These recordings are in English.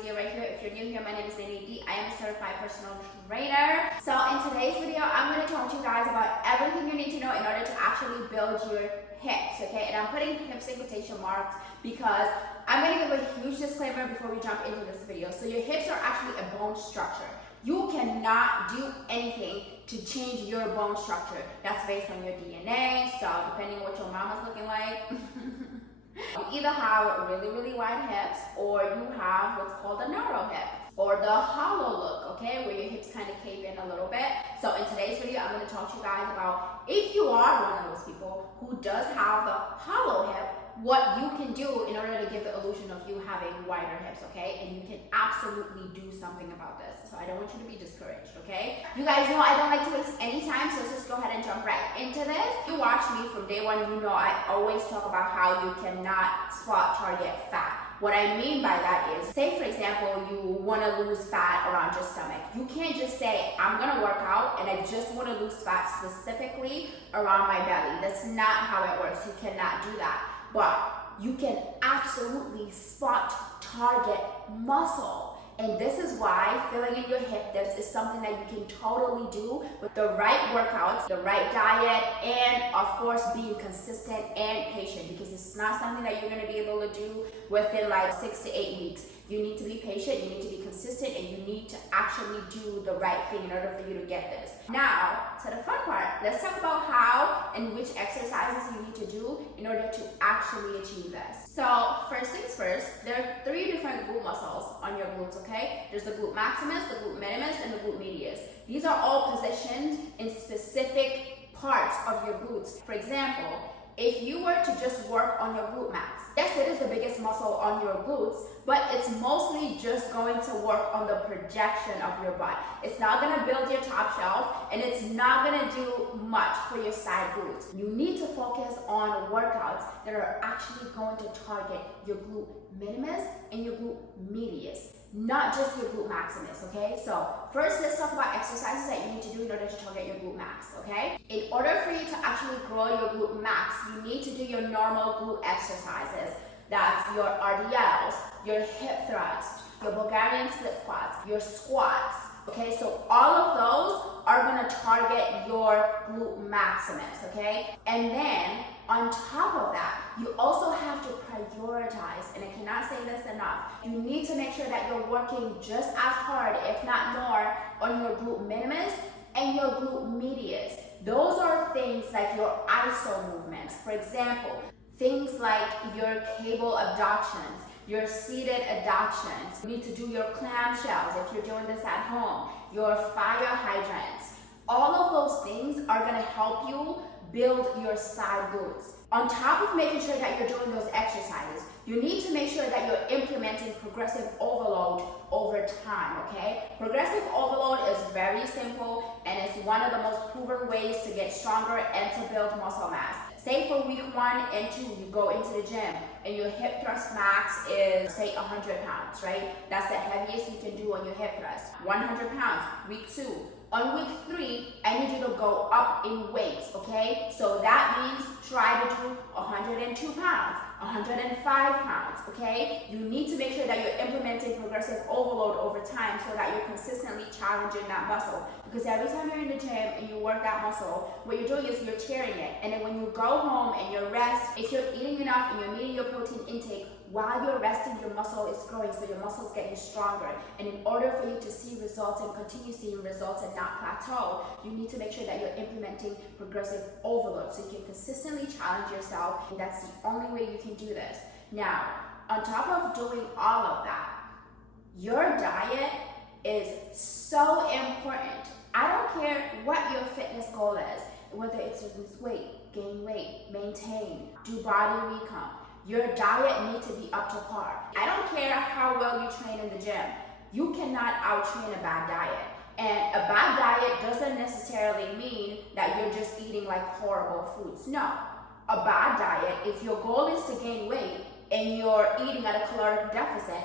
video right here. If you're new here, my name is Nene. I am a certified personal trainer. So in today's video, I'm going to talk to you guys about everything you need to know in order to actually build your hips, okay? And I'm putting hips in quotation marks because I'm going to give a huge disclaimer before we jump into this video. So your hips are actually a bone structure. You cannot do anything to change your bone structure. That's based on your DNA, so depending on what your mama's looking like. You either have really wide hips, or you have what's called a narrow hip, or the hollow look, okay, where your hips kind of cave in a little bit. So in today's video, I'm going to talk to you guys about if you are one of those people who does have the hollow hip, what you can do in order to give the illusion of you having wider hips, okay? And you can absolutely do something about this. So I don't want you to be discouraged, okay? You guys know I don't like to waste any time, so let's just go ahead and jump right into this. If you watch me from day one, you know I always talk about how you cannot spot target fat. What I mean by that is, say for example, you want to lose fat around your stomach. You can't just say, I'm going to work out and I just want to lose fat specifically around my belly. That's not how it works. You cannot do that. But you can absolutely spot target muscle. And this is why filling in your hip dips is something that you can totally do with the right workouts, the right diet, and of course being consistent and patient, because it's not something that you're going to be able to do within like 6 to 8 weeks. You need to be patient, you need to be consistent, and you need to actually do the right thing in order for you to get this. Now, to the fun part, let's talk about how and which exercises you need to do in order to actually achieve this. So, first things first, there are 3 different glute muscles on your glutes, okay? There's the glute maximus, the glute minimus, and the glute medius. These are all positioned in specific parts of your glutes. For example, if you were to just work on your glute max, yes, it is the biggest muscle on your glutes, but it's mostly just going to work on the projection of your butt. It's not going to build your top shelf, and it's not going to do much for your side glutes. You need to focus on workouts that are actually going to target your glute minimus and your glute medius, not just your glute maximus, okay? So first, let's talk about exercises that you need to do in order to target your glute max, okay? In order for you to actually grow your glute max, you need to do your normal glute exercises. That's your RDLs, your hip thrust, your Bulgarian split squats, your squats, okay? So all of those are gonna target your glute maximus, okay? And then on top of that, you also have to prioritize, and I cannot say this enough, you need to make sure that you're working just as hard, if not more, on your glute minimus and your glute medius. Those are things like your iso movements. For example, things like your cable abductions, your seated adductions. You need to do your clamshells if you're doing this at home, your fire hydrants. All of those things are gonna help you build your side glutes. On top of making sure that you're doing those exercises, you need to make sure that you're implementing progressive overload over time, okay? Progressive overload is very simple, and it's one of the most proven ways to get stronger and to build muscle mass. Say for week 1 and 2, you go into the gym and your hip thrust max is, say, 100 pounds, right? That's the heaviest you can do on your hip thrust. 100 pounds, week 2. On week 3, I need you to go up in weights, okay? So that means try to do 102 pounds, 105 pounds, okay? You need to make sure that you're implementing progressive overload over time so that you're consistently challenging that muscle. Because every time you're in the gym and you work that muscle, what you're doing is you're tearing it. And then when you go home and you rest, if you're eating enough and you're meeting your protein intake, while you're resting, your muscle is growing, so your muscle is getting stronger. And in order for you to see results and continue seeing results and not plateau, you need to make sure that you're implementing progressive overload so you can consistently challenge yourself, and that's the only way you can do this. Now, on top of doing all of that, your diet is so important. I don't care what your fitness goal is, whether it's to lose weight, gain weight, maintain, do body recomp. Your diet needs to be up to par. I don't care how well you train in the gym. You cannot out-train a bad diet. And a bad diet doesn't necessarily mean that you're just eating like horrible foods. No. A bad diet, if your goal is to gain weight and you're eating at a caloric deficit,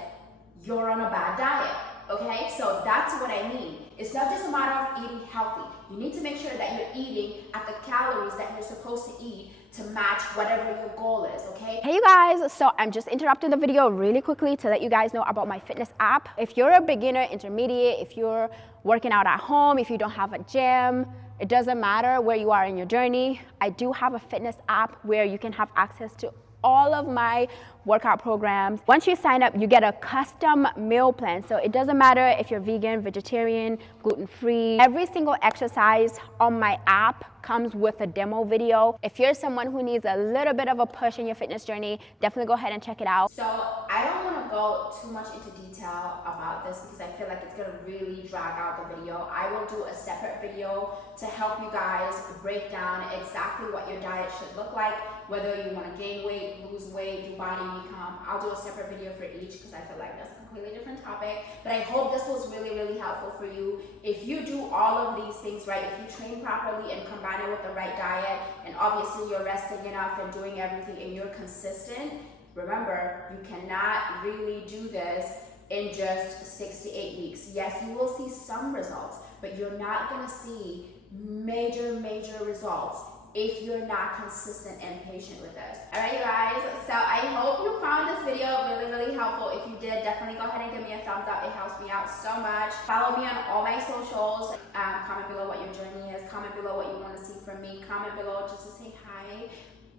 you're on a bad diet. okay? So that's what I mean. It's not just a matter of eating healthy. You need to make sure that you're eating at the calories that you're supposed to eat to match whatever your goal is, okay? Hey you guys, so I'm just interrupting the video really quickly to let you guys know about my fitness app. If you're a beginner, intermediate, if you're working out at home, if you don't have a gym, it doesn't matter where you are in your journey. I do have a fitness app where you can have access to all of my workout programs. Once you sign up, you get a custom meal plan. So it doesn't matter if you're vegan, vegetarian, gluten-free. Every single exercise on my app comes with a demo video. If you're someone who needs a little bit of a push in your fitness journey, definitely go ahead and check it out. So I don't want to go too much into detail about this because I feel like it's going to really drag out the video. I will do a separate video to help you guys break down exactly what your diet should look like, whether you want to gain weight, lose weight, do body recomp. I'll do a separate video for each because I feel like that's a completely different topic. But I hope this was really, really helpful for you. If you do all of these things right, if you train properly and combine it with the right diet, and obviously you're resting enough and doing everything and you're consistent, remember, you cannot really do this in just 6 to 8 weeks. Yes, you will see some results, but you're not going to see major results if you're not consistent and patient with this. Alright guys, so I hope you found this video really helpful. If you did, definitely go ahead and give me a thumbs up. It helps me out so much. Follow me on all my socials. Comment below what your journey is. Comment below what you want to see from me. Comment below just to say hi.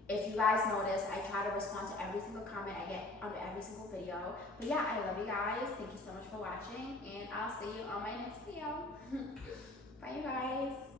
If you guys notice, I try to respond to every single comment I get under every single video. But yeah, I love you guys. Thank you so much for watching, and I'll see you on my next video. Bye you guys.